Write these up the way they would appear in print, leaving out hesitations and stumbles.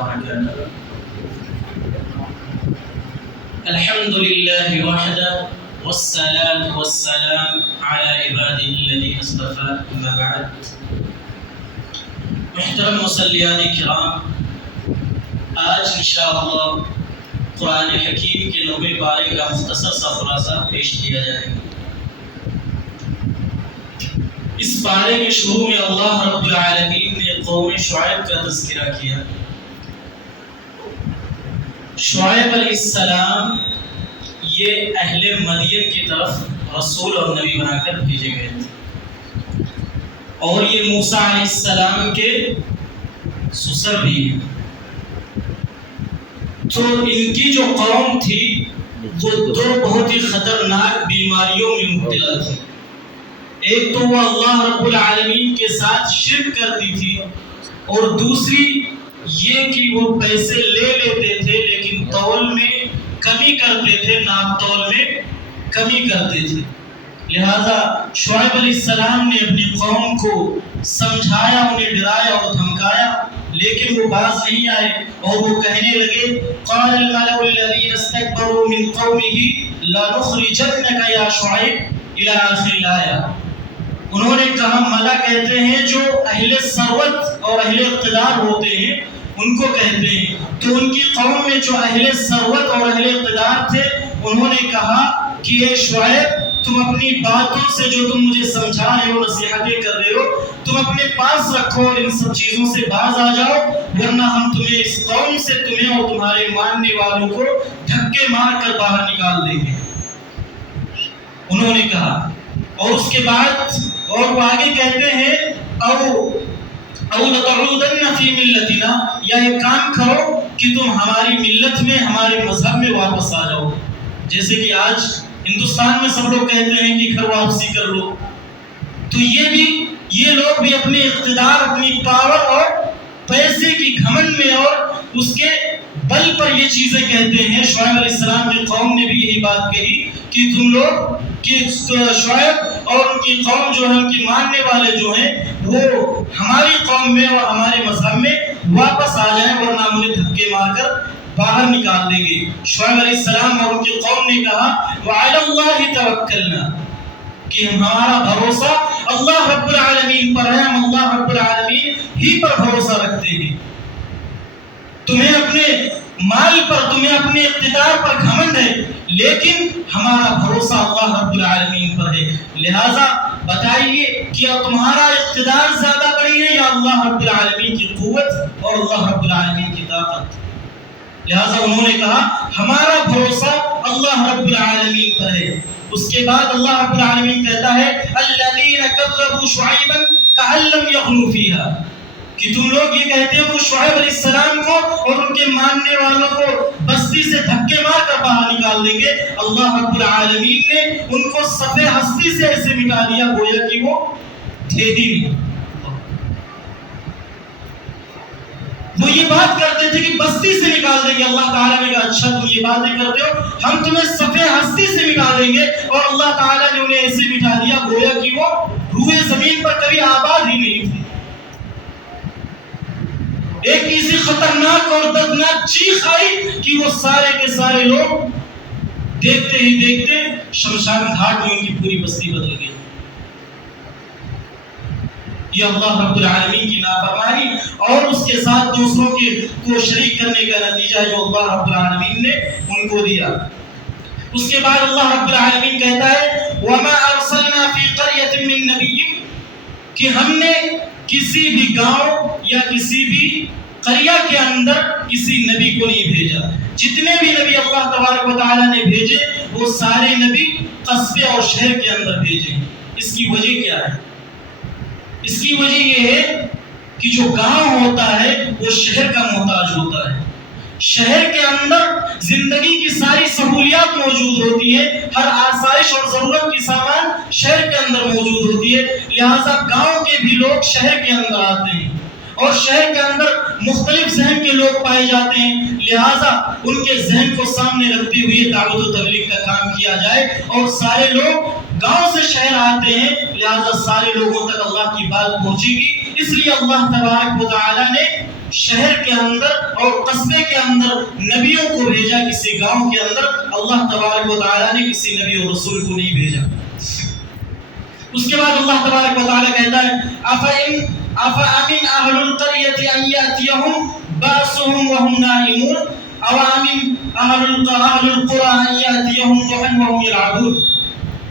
وبركاته. الحمد لله وحده والصلاة والسلام على عباده الذين اصطفى. أما بعد. محترم مصلیان کرام، آج انشاءاللہ قرآن حکیم کے 9ویں پارے کا مختصر سا خلاصہ پیش کیا جائے گا۔ اس پارے کے شروع میں اللہ رب العالمین نے قوم شعیب کا تذکرہ کیا۔ شعیب علیہ السلام یہ اہل مدین کی طرف رسول اور نبی بنا کر بھیجے گئے تھے، اور یہ موسیٰ علیہ السلام کے سسر بھی ہیں۔ تو ان کی جو قوم تھی وہ دو بہت ہی خطرناک بیماریوں میں مبتلا تھی۔ ایک تو وہ اللہ رب العالمین کے ساتھ شرک کرتی تھی، اور دوسری یہ کہ وہ پیسے لے لیتے تھے لیکن تول میں کمی کرتے تھے، ناپ تول میں کمی کرتے تھے۔ لہذا شعیب علیہ السلام نے اپنی قوم کو سمجھایا، انہیں ڈرایا اور دھمکایا، لیکن وہ باز نہیں آئے، اور وہ کہنے لگے قال الملأ الذين استكبروا من قومه لنخرجنك يا شعيب الى آخر الآیہ۔ انہوں نے کہا، ملا کہتے ہیں جو اہل ثروت اور اہل اقتدار ہوتے ہیں ان کو کہتے ہیں، تو ان کی قوم میں جو اہل ثروت اور اہل اقتدار تھے انہوں نے کہا کہ اے شعیب، تم اپنی باتوں سے جو تم مجھے سمجھا رہے ہو، نصیحتیں کر رہے ہو، تم اپنے پاس رکھو اور ان سب چیزوں سے باز آ جاؤ، ورنہ ہم تمہیں اس قوم سے، تمہیں اور تمہارے ماننے والوں کو دھکے مار کر باہر نکال دیں گے۔ انہوں نے کہا، اور اس کے بعد اور وہ آگے کہتے ہیں او لتعودن فی ملتنا، یا ایک کام کرو کہ تم ہماری ملت میں، ہمارے مذہب میں واپس آ جاؤ۔ جیسے کہ آج ہندوستان میں سب لوگ کہتے ہیں کہ گھر واپسی کر لو، تو یہ لوگ بھی اپنے اقتدار، اپنی پاور اور پیسے کی گھمنڈ میں اور اس کے بل پر یہ چیزیں کہتے ہیں۔ شعیب علیہ السلام کی قوم نے بھی یہی بات کہی کہ تم لوگ کہ شعیب اور ان کی قوم جو ہے، ان کی ماننے والے جو ہیں، وہ ہماری قوم میں اور ہمارے مذہب میں واپس آ جائیں، ورنہ ہم انہیں دھکے مار کر باہر نکال دیں گے۔ شعیب علیہ السلام اور ان کی قوم نے کہا وعلی اللہ توکلنا، کہ ہمارا بھروسہ اللہ رب العالمین پر ہے، ہم اللہ رب العالمین ہی پر بھروسہ رکھتے ہیں۔ تمہیں اپنے مال پر، تمہیں اپنے اقتدار پر گھمنڈ ہے، لیکن ہمارا بھروسہ اللہ رب العالمین پر ہے۔ لہٰذا بتائیے کیا تمہارا اقتدار زیادہ بڑی ہے یا اللہ رب العالمین کی قوت اور اللہ رب العالمین کی طاقت؟ لہٰذا انہوں نے کہا ہمارا بھروسہ اللہ رب العالمین پر ہے۔ اس کے بعد اللہ رب العالمین کہتا ہے الذین کذبوا شعیبا کأن لم یغنوا فیہا، کہ تم لوگ یہ کہتے ہو کہ شعیب علیہ السلام کو اور ان کے ماننے والوں کو بستی سے دھکے مار کر باہر نکال دیں گے۔ اللہ رب العالمین نے ان کو صفحہ ہستی سے ایسے مٹا دیا گویا کہ وہ تھے ہی نہیں۔ وہ یہ بات کرتے تھے کہ بستی سے نکال دیں گے، اللہ تعالیٰ نے کہا اچھا تم یہ باتیں کرتے ہو، ہم تمہیں صفحہ ہستی سے مٹا دیں گے، اور اللہ تعالیٰ نے انہیں ایسے مٹا دیا گویا کہ وہ روئے زمین پر کبھی آباد ہی نہیں تھے۔ ایک ایسی خطرناک اور دردناک چیخ آئی کہ وہ سارے کے سارے لوگ دیکھتے ہی دیکھتے شمشان گھاٹ میں ان کی پوری بستی بدل گئی۔ یہ اللہ رب العالمین کی نافرمانی اور اس کے ساتھ دوسروں کو شریک کرنے کا نتیجہ ہے جو اللہ رب العالمین نے ان کو دیا۔ اس کے بعد اللہ رب العالمین کہتا ہے وَمَا أَرْسَلْنَا فِي قَرْيَةٍ مِّن نَبِيٍّ، کہ ہم نے کسی بھی گاؤں یا کسی بھی قریہ کے اندر کسی نبی کو نہیں بھیجا۔ جتنے بھی نبی اللہ تبارک و تعالیٰ نے بھیجے وہ سارے نبی قصبے اور شہر کے اندر بھیجے۔ اس کی وجہ کیا ہے؟ اس کی وجہ یہ ہے کہ جو گاؤں ہوتا ہے وہ شہر کا محتاج ہوتا ہے۔ شہر کے اندر زندگی کی ساری سہولیات موجود ہوتی ہیں، ہر آسائش اور ضرورت کی سامان شہر کے اندر موجود ہوتی ہے، لہٰذا گاؤں کے بھی لوگ شہر کے اندر آتے ہیں، اور شہر کے اندر مختلف ذہن کے لوگ پائے جاتے ہیں، لہٰذا ان کے ذہن کو سامنے رکھتے ہوئے دعوت و تبلیغ کا کام کیا جائے، اور سارے لوگ گاؤں سے شہر آتے ہیں، لہٰذا سارے لوگوں تک اللہ کی بات پہنچے گی۔ اس لیے اللہ تبارک و تعالیٰ نے شہر کے اندر اور قصبے کے اندر نبیوں کو بھیجا، کسی گاؤں کے اندر اللہ تبارک و تعالیٰ نے کسی نبی اور رسول کو نہیں بھیجا۔ اس کے بعد اللہ تبارک و تعالیٰ کہتا ہے أَفَأَمِنْ أَهْلُ الْقَرْيَةِ أَنْ يَأْتِيَهُمْ بَأْسُهُمْ وَهُمْ نَائِمُونَ أَوْ أَمِنْ أَهْلُ الْقُرَىٰ أَنْ يَأْتِيَهُمْ ضُحًى وَهُمْ يَلْعَبُونَ،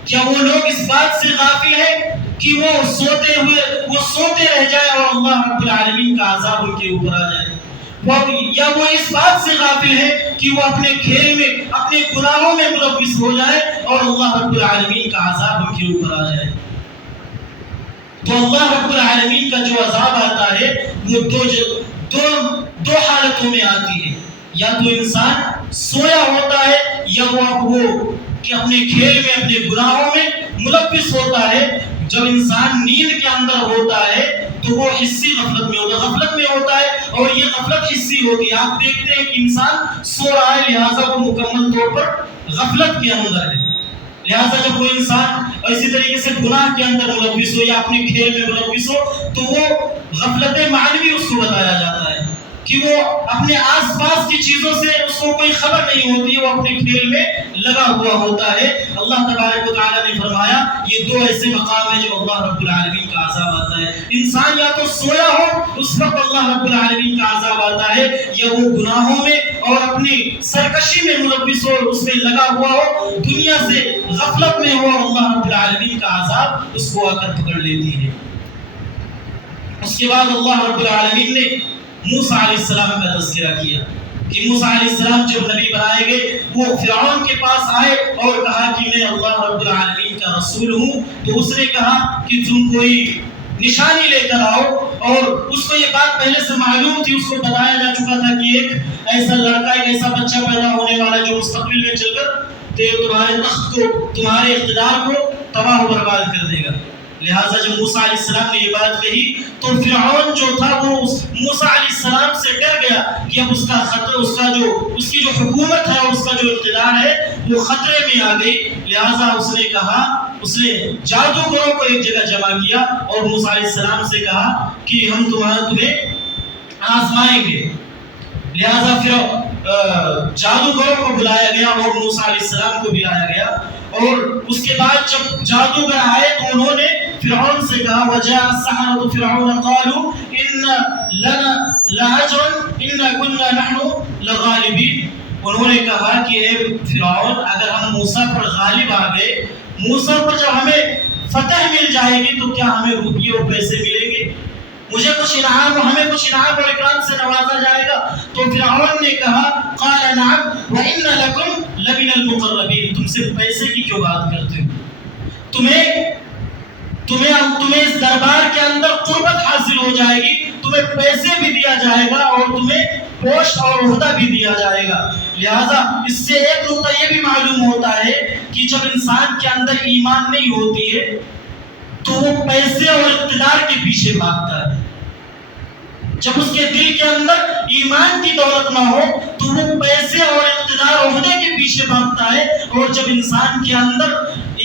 کیا وہ لوگ اس بات سے غافل ہیں کہ وہ سوتے رہ جائیں اور اللہ رب العالمین کا عذاب ان کے اوپر آ جائے، یا وہ اس بات سے غافل ہے کہ وہ اپنے کھیل میں، اپنے گناہوں میں ملوث ہو جائے اور اللہ رب العالمین کا عذاب ان کے اوپر آ جائے۔ تو اللہ رب العالمین کا جو عذاب آتا ہے وہ دو حالتوں میں آتی ہے، یا تو انسان سویا ہوتا ہے یا وہ کہ اپنے کھیل میں، اپنے گناہوں میں ملوث ہوتا ہے۔ جب انسان نیند کے اندر ہوتا ہے تو وہ حسی غفلت میں ہوتا ہے، اور یہ غفلت حسی ہوتی ہے۔ آپ دیکھتے ہیں کہ انسان سو رہا ہے، لہٰذا وہ مکمل طور پر غفلت کے اندر ہے۔ لہٰذا جب کوئی انسان اسی طریقے سے گناہ کے اندر ملوث ہو یا اپنے کھیل میں ملوث ہو تو وہ غفلت معنوی اس کو بتایا جاتا ہے کہ وہ اپنے آس پاس کی چیزوں سے اس کو کوئی خبر نہیں ہوتی، وہ اپنے کھیل میں لگا ہوا ہوتا ہے۔ اللہ تبارک و تعالیٰ نے فرمایا یہ دو ایسے مقام ہیں جو اللہ رب العالمین کا عذاب آتا ہے۔ انسان یا تو سویا ہو، اس وقت اللہ رب العالمین کا عذاب آتا ہے، یا وہ گناہوں میں اور اپنی سرکشی میں ملوث ہو، اس میں لگا ہوا ہو، دنیا سے غفلت میں ہو، اور اللہ رب العالمین کا عذاب اس کو آ کر پکڑ لیتی ہے۔ اس کے بعد اللہ رب العالمین نے موسیٰ علیہ السلام کا تذکرہ کیا کہ موسیٰ علیہ السلام جب نبی بنائے گئے وہ فرعون کے پاس آئے اور کہا کہ میں اللہ رب العالمین کا رسول ہوں، تو اس نے کہا کہ تم کوئی نشانی لے کر آؤ، اور اس کو یہ بات پہلے سے معلوم تھی، اس کو بتایا جا چکا تھا کہ ایک ایسا لڑکا، ایک ایسا بچہ پیدا ہونے والا جو مستقبل میں چل کر تمہارے تخت کو، تمہارے اقتدار کو تباہ و برباد کر دے گا۔ لہٰذا جب موسیٰ علیہ السلام نے یہ بات کہی تو فرعون جو تھا وہ موسیٰ علیہ السلام سے ڈر گیا کہ اب اس کا خطر، اس کی جو حکومت ہے اور اس کا جو اقتدار ہے وہ خطرے میں آ گئی۔ لہٰذا اس نے جادوگروں کو ایک جگہ جمع کیا اور موسیٰ علیہ السلام سے کہا کہ ہم تمہیں آزمائیں گے۔ لہٰذا پھر جادوگروں کو بلایا گیا اور موسیٰ علیہ السلام کو بلایا گیا، اور اس کے بعد جب جادوگر آئے تو انہوں نے فرعون سے کہا وَجَاءَ السَّحَرَةُ فِرْعَوْنَ قَالُوا إِنَّ لَنَا لَأَجْرًا إِنَّا كُنَّا نَحْنُ لَغَالِبِينَ۔ انہوں نے کہا کہ اے فرعون، اگر ہم موسیٰ پر غالب آ گئے، موسیٰ پر جب ہمیں فتح مل جائے گی تو کیا ہمیں روپیے اور پیسے ملیں گے؟ ہمیں کچھ انعام اور اکرام سے نوازا جائے گا؟ تو فرعون نے کہا قال نعم وإن لكم لمن المقربین، تم صرف پیسے کی کیوں بات کرتے ہو؟ تمہیں اس دربار کے اندر قربت حاصل ہو جائے گی، تمہیں پیسے بھی دیا جائے گا اور تمہیں پوسٹ اور عہدہ بھی دیا جائے گا۔ لہٰذا اس سے ایک نقطہ یہ بھی معلوم ہوتا ہے کہ جب انسان کے اندر ایمان نہیں ہوتی ہے تو وہ پیسے اور اقتدار کے پیچھے بھاگتا ہے۔ جب اس کے دل کے اندر ایمان کی دولت نہ ہو تو وہ پیسے اور اقتدار عہدے کے پیچھے بھاگتا ہے، اور جب انسان کے اندر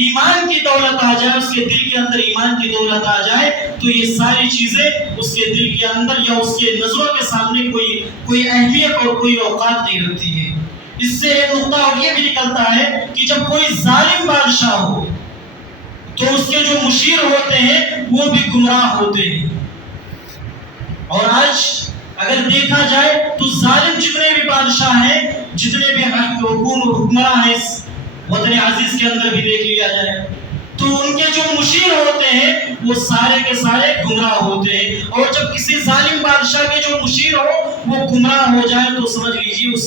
ایمان کی دولت آ جائے، اس کے دل کے اندر ایمان کی دولت آ جائے تو یہ ساری چیزیں اس کے دل کے اندر یا اس کے نظروں کے سامنے کوئی اہمیت اور کوئی اوقات نہیں رکھتی ہے۔ اس سے ایک نقطہ اور یہ بھی نکلتا ہے کہ جب کوئی ظالم بادشاہ ہو تو اس کے جو مشیر ہوتے ہیں وہ بھی گمراہ ہوتے ہیں، اور آج اگر دیکھا جائے تو ظالم جتنے بھی بادشاہ ہیں، جتنے بھی حکمراں ہیں اس وطن عزیز کے اندر بھی دیکھ لیا جائے تو ان کے جو مشیر ہوتے ہیں وہ سارے کے سارے گمراہ ہوتے ہیں، اور جب کسی ظالم بادشاہ کے جو مشیر ہو وہ گمراہ ہو جائے تو سمجھ لیجیے اس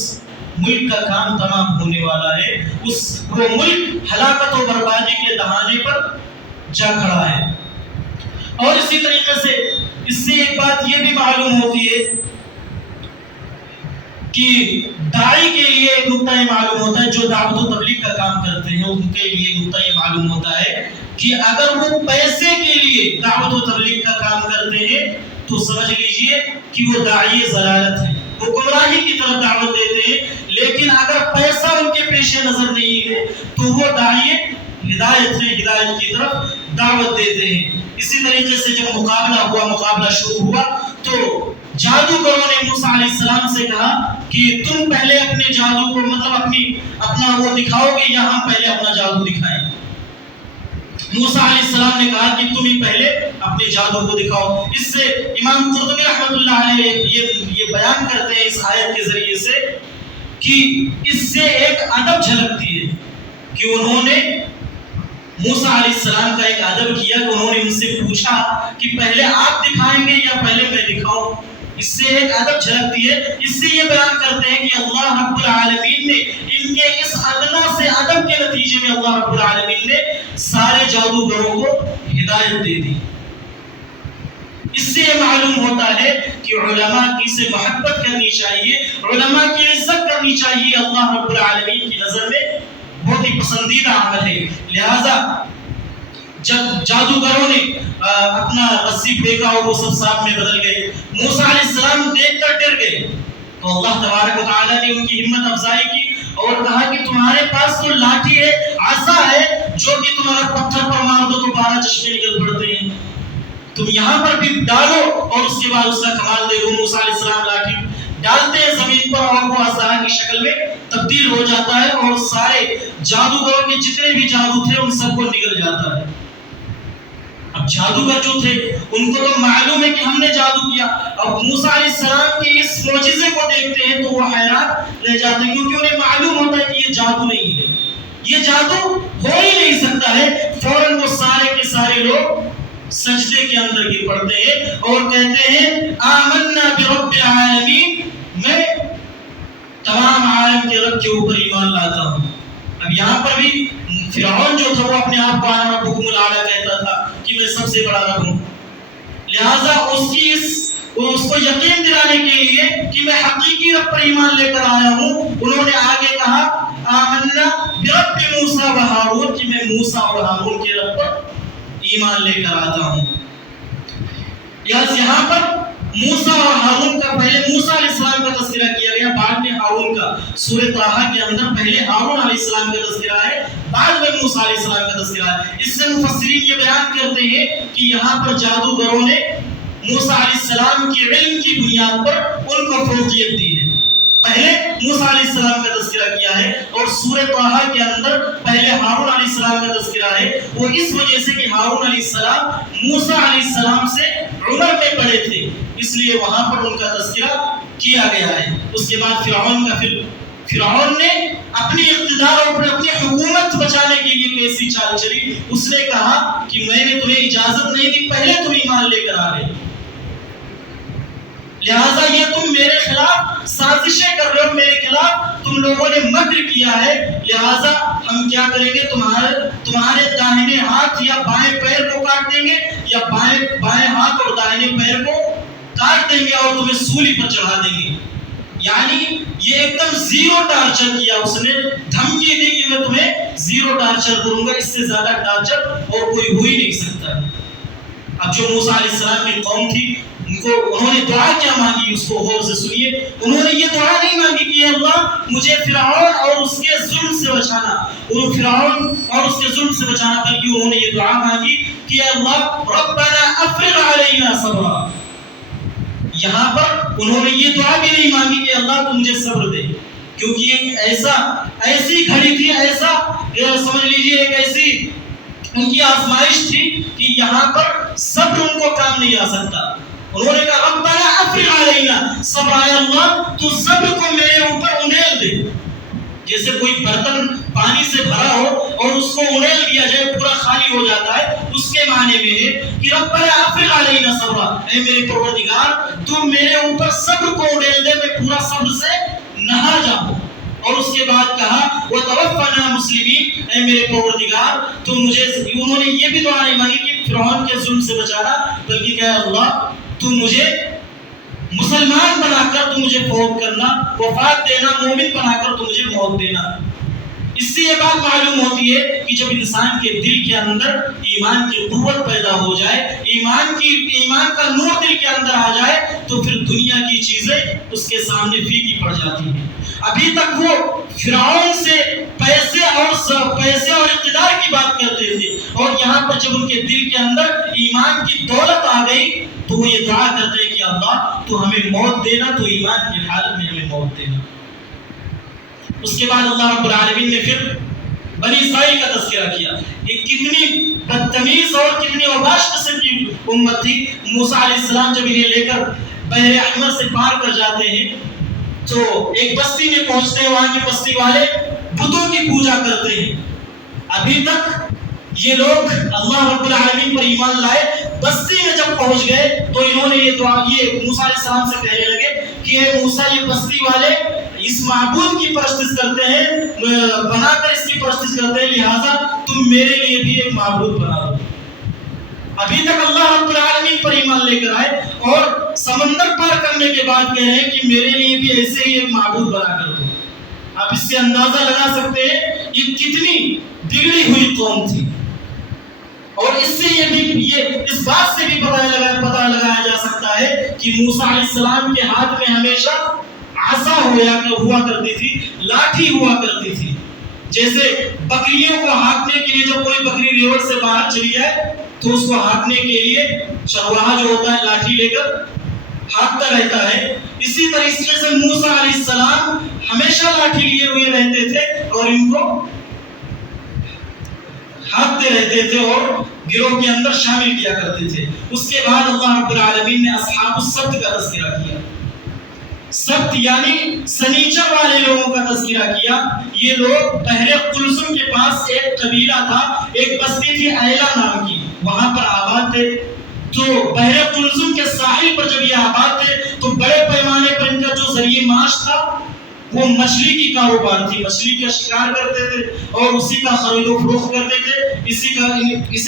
ملک کا کام تمام ہونے والا ہے، وہ ملک ہلاکت و بربادی کے دہانے پر جا کھڑا ہے۔ اور اسی طریقے سے اس سے ایک بات یہ بھی معلوم ہوتی ہے کہ داعی کے لیے ایک نقطہ یہ معلوم ہوتا ہے، جو دعوت و تبلیغ کا کام کرتے ہیں ان کے لیے ایک نقطہ یہ معلوم ہوتا ہے کہ اگر وہ پیسے کے لیے دعوت و تبلیغ کا کام کرتے ہیں تو سمجھ لیجئے کہ وہ داعی ضلالت ہے، وہ گمراہی کی طرف دعوت دیتے ہیں۔ لیکن اگر پیسہ ان کے پیش نظر نہیں ہے تو وہ داعی ہدایت کی طرف دعوت دیتے ہیں۔ اسی طریقے سے جب مقابلہ شروع ہوا تو جادوگروں نے موسیٰ علیہ السلام سے کہا کہ تم پہلے اپنے جادو کو اپنا وہ دکھاؤ گے یا ہم پہلے اپنا جادو دکھائیں؟ موسیٰ علیہ السلام نے کہا کہ تم ہی پہلے اپنے جادو کو دکھاؤ۔ اس سے امام قرطبی رحمۃ اللہ علیہ یہ بیان کرتے ہیں اس آیت کے ذریعے سے کہ اس سے ایک ادب جھلکتی ہے کہ انہوں نے موسیٰ علیہ السلام کا ایک ادب کیا کہ انہوں نے ان سے پوچھا کہ پہلے آپ دکھائیں گے یا پہلے میں دکھاؤں؟ اس سے ایک ادب جھلکتی ہے۔ اس سے یہ بیان کرتے ہیں کہ اللہ رب العالمین نے ان کے اس ادنا سے ادب کے نتیجے میں اللہ رب العالمین نے سارے جادوگروں کو ہدایت دے دی۔ اس سے یہ معلوم ہوتا ہے کہ علماء کی سے محبت کرنی چاہیے، علماء کی عزت کرنی چاہیے، اللہ رب العالمین کی نظر میں بہت ہی پسندیدہ عمل ہے۔ لہذا جب جادوگروں نے اپنا رسی پھینکا اور وہ سب صاف میں بدل گئے، موسیٰ علیہ السلام دیکھ کر ڈر گئے، تو اللہ تبارک و تعالیٰ نے ان کی ہمت افزائی کی اور کہا کہ تمہارے پاس تو لاٹھی ہے، عصا ہے، جو کہ تمہارا پتھر پر مار دو تو 12 چشمے نکل پڑتے ہیں، تم یہاں پر بھی ڈالو اور اس کے بعد اس کا کمال دیکھو۔ موسیٰ علیہ السلام لاٹھی ڈالتے ہیں زمین پر اور وہ عصا کی شکل میں تبدیل ہو جاتا ہے اور سارے جادوگروں کے جتنے بھی جادو تھے ان سب کو نگل جاتا ہے۔ اب جادوگر جو تھے ان کو تو معلوم ہے کہ ہم نے جادو کیا، اب موسیٰ علیہ السلام کے اس معجزے کو دیکھتے ہیں تو وہ حیران رہ جاتے ہیں، کیونکہ انہیں معلوم ہوتا ہے کہ یہ جادو نہیں ہے، یہ جادو ہو ہی نہیں سکتا ہے۔ فوراً وہ سارے کے سارے لوگ سجدے کے اندر گر پڑتے ہیں اور کہتے ہیں آمنا برب العالمین، میں تمام عالم کے رب کے اوپر ایمان لاتا ہوں۔ اب یہاں پر بھی فرعون جو تھا وہ اپنے آپ کو انا ربکم الاعلی کہتا تھا کہ میں سب سے بڑا رب ہوں، لہٰذا اس کو یقین دلانے کے لیے کہ میں حقیقی رب پر ایمان لے کر آیا ہوں، انہوں نے آگے کہا آمنا برب موسیٰ و ہارون، کہ میں موسیٰ اور ہارون کے رب پر ایمان لے کر آتا ہوں۔ یہاں پر موسیٰ اور ہارون کا پہلے موسیٰ علیہ السلام کا تذکرہ کیا گیا، بعد میں ہارون کا۔ سورہ طٰہٰ کے اندر پہلے ہارون علیہ السلام کا تذکرہ ہے، بعد میں موسیٰ علیہ السلام کا تذکرہ ہے۔ اس سے مفسرین یہ بیان کرتے ہیں کہ یہاں پر جادوگروں نے موسیٰ علیہ السلام کے علم کی بنیاد پر ان کو فوقیت دی ہے۔ پہلے موسیٰ علیہ السلام کا تذکرہ کیا ہے اور سورہ طٰہٰ کے اندر پہلے ہارون علیہ السلام کا تذکرہ ہے، وہ اس وجہ سے کہ ہارون علیہ السلام موسیٰ علیہ السلام سے عمر میں بڑے تھے، اس لیے وہاں پر ان کا تذکرہ کیا گیا ہے۔ اس کے بعد فرعون نے اپنی اقتدار اور اپنی حکومت بچانے کے لیے کیسی چال چلی، اس نے کہا کہ میں نے تمہیں اجازت نہیں دی، پہلے تم ایمان لے کر آ گئے، لہٰذا یہ تم میرے خلاف سازشیں کر رہے ہو، میرے خلاف تم لوگوں نے مکر کیا ہے، لہٰذا ہم کیا کریں گے، تمہارے داہنے ہاتھ یا بائیں پیر کو کاٹ دیں گے، یا بائیں ہاتھ اور داہنے پیر کو کاٹ دیں گے اور تمہیں سولی پر چڑھا دیں گے۔ یعنی یہ ایک دم زیرو ٹارچر کیا، اس نے دھمکی دی کہ میں تمہیں زیرو ٹارچر کروں گا، اس سے زیادہ ٹارچر اور کوئی ہو ہی نہیں سکتا۔ اب جو موسیٰ علیہ السلام کی قوم تھی انہوں نے دعا کیا مانگی، اس کو غور سے سنیے۔ انہوں نے یہ دعا نہیں مانگی کہ اللہ مجھے فرعون اور اس کے ظلم سے بچانا، بلکہ انہوں نے یہ دعا مانگی کہ اللہ ربنا افرغ علینا صبرا۔ یہاں پر انہوں نے یہ دعا بھی نہیں مانگی کہ اللہ تو مجھے صبر دے، کیونکہ ایک ایسی گھڑی تھی، ایسا سمجھ لیجیے ایک ایسی ان کی آزمائش تھی کہ یہاں پر صبر ان کو کام نہیں آ سکتا۔ انہوں نے کہا ربنا افرغ علینا صبرا، اے اللہ تو صبر کو میرے اوپر انڈیل دے۔ جیسے کوئی برتن پانی سے بھرا ہو اور اس کو انڈیل دیا جائے، پورا خالی ہو جاتا ہے، اس کے معنی میں ہے کہ ربنا افرغ علینا صبرا، اے میرے پروردگار تو میرے اوپر صبر کو انڈیل دے، میں پورا صبر سے نہا جاؤں۔ اور اس کے بعد کہا وتوفنا مسلمین، اے میرے پروردگار تو مجھے، انہوں نے یہ بھی دعا نہیں مانگی کہ فرعون کے ظلم سے بچانا، بلکہ کہ اللہ تو مجھے مسلمان بنا کر تو مجھے فوت کرنا، وفات دینا، مومن بنا کر تو مجھے موت دینا۔ اس سے یہ بات معلوم ہوتی ہے کہ جب انسان کے دل کے اندر ایمان کی قوت پیدا ہو جائے، ایمان کا نور دل کے اندر آ جائے، تو پھر دنیا کی چیزیں اس کے سامنے پھیکی پڑ جاتی ہیں۔ ابھی تک وہ فرعون سے پیسے اور اقتدار کی بات کرتے تھے، اور یہاں پر جب ان کے دل کے اندر ایمان کی دولت آ گئی تو وہ یہ دعا کرتے ہیں کہ اللہ تو ہمیں موت دینا، تو ایمان کی حالت میں ہمیں موت دینا۔ اس کے بعد اللہ رب العالمین نے پھر بنی اسرائیل کا تذکرہ کیا کہ کتنی بدتمیز اور کتنی اوباش قسم کی امت تھی۔ موسیٰ علیہ السلام جب انہیں لے کر بحر احمر سے پار کر جاتے ہیں تو ایک بستی میں پہنچتے ہیں، وہاں کی بستی والے بتوں کی پوجا کرتے ہیں۔ ابھی تک یہ لوگ اللہ رب العالمین پر ایمان لائے، بستی میں جب پہنچ گئے تو انہوں نے یہ موسیٰ علیہ السلام سے کہنے لگے کہ اے موسیٰ، یہ بستی والے اس معبود کی پرستش کرتے ہیں، بنا کر اس کی پرستش کرتے ہیں، لہٰذا تم میرے لیے بھی ایک معبود بنا دو۔ ابھی تک اللہ رب العالمین پر ایمان لے کر آئے اور سمندر پار کرنے کے بعد کہہ رہے ہیں کہ میرے لیے بھی ایسے ہی ایک معبود بنا کر دو۔ آپ اس سے اندازہ لگا سکتے ہیں یہ کتنی بگڑی ہوئی قوم تھی، اور اس سے اس بات سے بھی پتہ لگایا جا سکتا ہے کہ موسیٰ علیہ السلام کے ہاتھ میں ہمیشہ عصا ہوا کرتی تھی، لاٹھی ہوا کرتی تھی۔ جیسے بکریوں کو ہانکنے کے لیے جب کوئی بکری ریوڑ سے باہر چلی جائے تو اس کو ہانکنے کے لیے چرواہا جو ہوتا ہے لاٹھی لے کر ہانکتا رہتا ہے، اسی طریقے سے موسیٰ علیہ السلام ہمیشہ لاٹھی لیے ہوئے رہتے تھے اور ان کو ہانکتے رہتے تھے اور گروہ کے اندر شامل کیا کرتے تھے۔ اس کے بعد اللہ رب العالمین نے اصحاب السبت کا تذکرہ کیا۔ سبت یعنی سنیچر والے لوگوں کا تذکرہ کیا۔ یہ لوگ بحر قلزم کے پاس ایک قبیلہ تھا، ایک بستی تھی ایلا نام کی، وہاں پر آباد تھے۔ تو بحر قلزم کے ساحل پر جب یہ آباد تھے تو بڑے پیمانے پر ان کا جو ذریعہ معاش تھا وہ مچھلی کی کاروبار تھی، مچھلی کا شکار کرتے تھے اور اسی کا خرید و فروخت کرتے تھے، اسی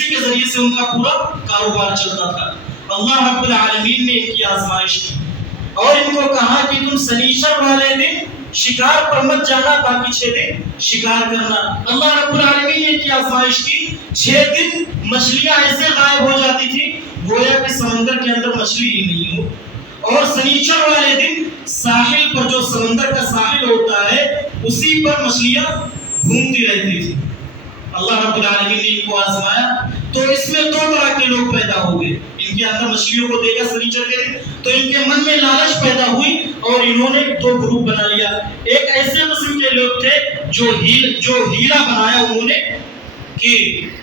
کے ذریعے سے ان کا پورا کاروبار چلتا تھا۔ اللہ رب العالمین نے ان کی آزمائش کی اور ان کو کہا کہ تم سنیچر والے دن شکار پر مت جانا، باقی 6 دن شکار کرنا۔ اللہ رب العالمین نے ان کی آزمائش کی، 6 دن مچھلیاں ایسے غائب ہو جاتی تھی گویا کہ سمندر کے اندر مچھلی ہی نہیں ہو، اور سنیچر والے دن ساحل پر جو سمندر کا ساحل ہوتا ہے اسی پر مچھلیاں گھومتی رہتی تھی۔ اللہ رب العالمین نے ان کو آزمایا تو اس میں 2 طرح کے لوگ پیدا ہو گئے۔ ان کے اندر مچھلیوں کو دیکھا سنیچر کے دن تو ان کے من میں لالچ پیدا ہوئی اور انہوں نے 2 گروپ بنا لیا۔ ایک ایسے قسم کے لوگ تھے جو ہیرا بنایا انہوں نے کہ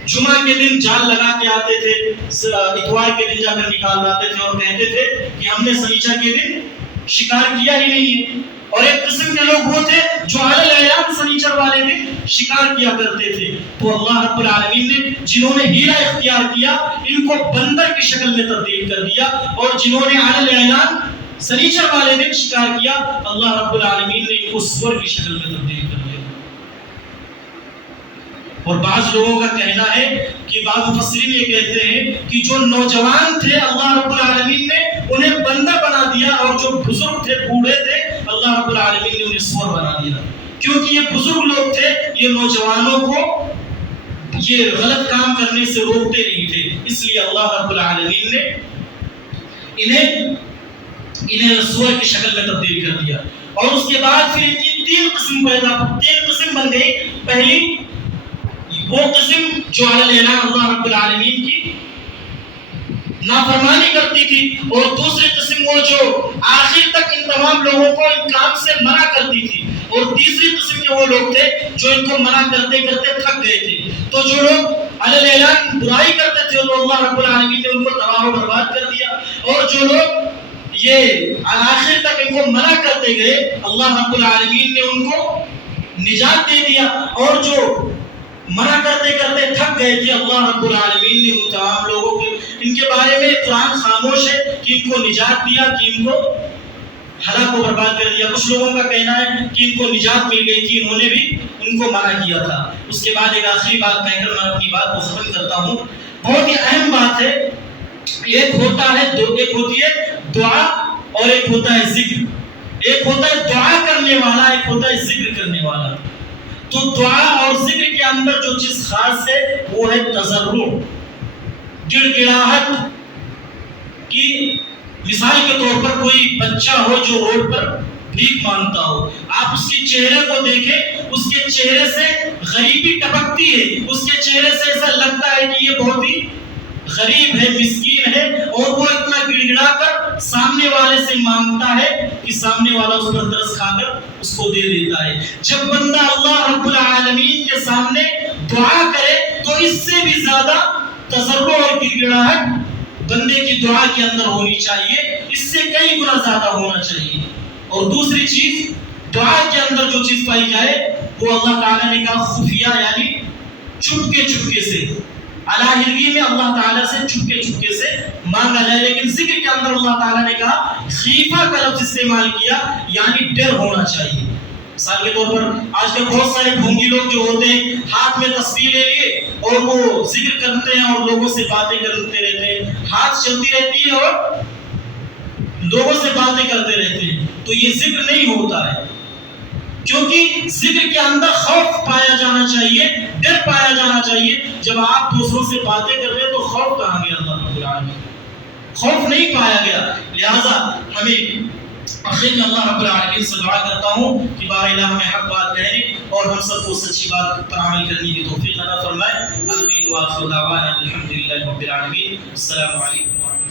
جمعہ کے دن جال لگا کے آتے تھے، اتوار کے دن جا کر نکال لاتے تھے اور کہتے تھے کہ ہم نے سنیچر کے دن شکار کیا ہی نہیں ہے۔ اور ایک قسم کے لوگ وہ تھے جو علی الاعیان سنیچر والے دن شکار کیا کرتے تھے۔ تو اللہ رب العالمین نے جنہوں نے ہیرا اختیار کیا ان کو بندر کی شکل میں تبدیل کر دیا، اور جنہوں نے علی الاعیان سنیچر والے دن شکار کیا اللہ رب العالمین نے ان کو سور کی شکل میں تبدیل کر دیا۔ اور بعض لوگوں کا کہنا ہے کہ بعض مفسرین یہ کہتے ہیں کہ جو نوجوان تھے اللہ رب العالمین نے انہیں بندر بنا دیا، اور جو بزرگ تھے بوڑھے تھے اللہ رب العالمین نے انہیں سور بنا دیا، کیونکہ یہ بزرگ لوگ تھے، یہ نوجوانوں کو یہ غلط کام کرنے سے روکتے نہیں تھے، اس لیے اللہ رب العالمین نے انہیں سور کی شکل میں تبدیل کر دیا۔ اور اس کے بعد پھر ان کی 3 قسم بن گئی۔ پہلی وہ قسم جو علی الاعیان اللہ رب العالمین کی نافرمانی کرتی تھی، اور دوسری قسم وہ جو آخر تک ان تمام لوگوں کو ان کام سے منع کرتی تھی، اور تیسری قسم کے وہ لوگ تھے جو ان کو منع کرتے کرتے تھک گئے تھے۔ تو جو لوگ علی الاعیان برائی کرتے تھے تو اللہ رب العالمین نے ان کو تباہ و برباد کر دیا، اور جو لوگ یہ آخر تک ان کو منع کرتے گئے اللہ رب العالمین نے ان کو نجات دے دیا، اور جو منع کرتے کرتے تھک گئے تھے اللہ رب العالمین نے ان تمام لوگوں کے ان کے بارے میں قرآن خاموش ہے کہ ان کو نجات دیا، کہ ان کو ہلاک و برباد کر دیا۔ کچھ لوگوں کا کہنا ہے کہ ان کو نجات مل گئی تھی، انہوں نے بھی ان کو منع کیا تھا۔ اس کے بعد ایک آخری بات کہہ کر میں اپنی بات کو ختم کرتا ہوں۔ بہت ہی اہم بات ہے، ایک ہوتی ہے دعا اور ایک ہوتا ہے ذکر۔ ایک ہوتا ہے دعا کرنے والا، ایک ہوتا ہے ذکر کرنے والا۔ تو دعا اور ذکر کے اندر جو چیز خاص ہے وہ ہے تضرع، گڑ گڑاہٹ کی۔ مثال کے طور پر کوئی بچہ ہو جو روڈ پر بھیک مانگتا ہو، آپ اس کے چہرے کو دیکھیں، اس کے چہرے سے غریبی ٹپکتی ہے، اس کے چہرے سے ایسا لگتا ہے کہ یہ بہت ہی غریب ہے، مسکین ہے، اور وہ اتنا گڑ گڑا کر سامنے والے سے مانگتا ہے کہ سامنے والا اس پر ترس کھا کر اس کو دے دیتا ہے۔ جب بندہ اللہ رب العالمین کے سامنے دعا کرے تو اس سے بھی زیادہ تضرع اور گڑ گڑاہٹ بندے کی دعا کے اندر ہونی چاہیے، اس سے کئی گنا زیادہ ہونا چاہیے۔ اور دوسری چیز، دعا کے اندر جو چیز پائی جائے وہ اللہ تعالیٰ نے کہا خفیہ، یعنی چپکے چپکے سے، علیحدگی میں اللہ تعالیٰ سے چپکے چپکے سے مانگا جائے۔ لیکن ذکر کے اندر اللہ تعالیٰ نے کہا خیفہ کا لفظ استعمال کیا، یعنی ڈر ہونا چاہیے۔ مثال کے طور پر آج کل بہت سارے ڈھونگی لوگ جو ہوتے ہیں ہاتھ میں تسبیح لے لیے اور وہ ذکر کرتے ہیں اور لوگوں سے باتیں کرتے رہتے ہیں، ہاتھ چلتی رہتی ہے اور لوگوں سے باتیں کرتے رہتے ہیں، تو یہ ذکر نہیں ہوتا ہے، کیونکہ ذکر کے اندر خوف پایا جانا چاہیے، ڈر پایا جانا چاہیے۔ جب آپ دوسروں سے باتیں کر رہے ہیں تو خوف کہاں گیا؟ اللہ رب العالمین خوف نہیں پایا گیا۔ لہذا ہمیں آخر میں اللہ رب العالمین سے دعا کرتا ہوں کہ بار الہ ہمیں حق بات کہنے اور ہم سب کو سچی بات پر عمل کرنے کی توفیق عطا فرمائے۔ آمین وآخر دعوانا الحمدللہ رب العالمین۔ السلام علیکم ورحمۃ اللہ۔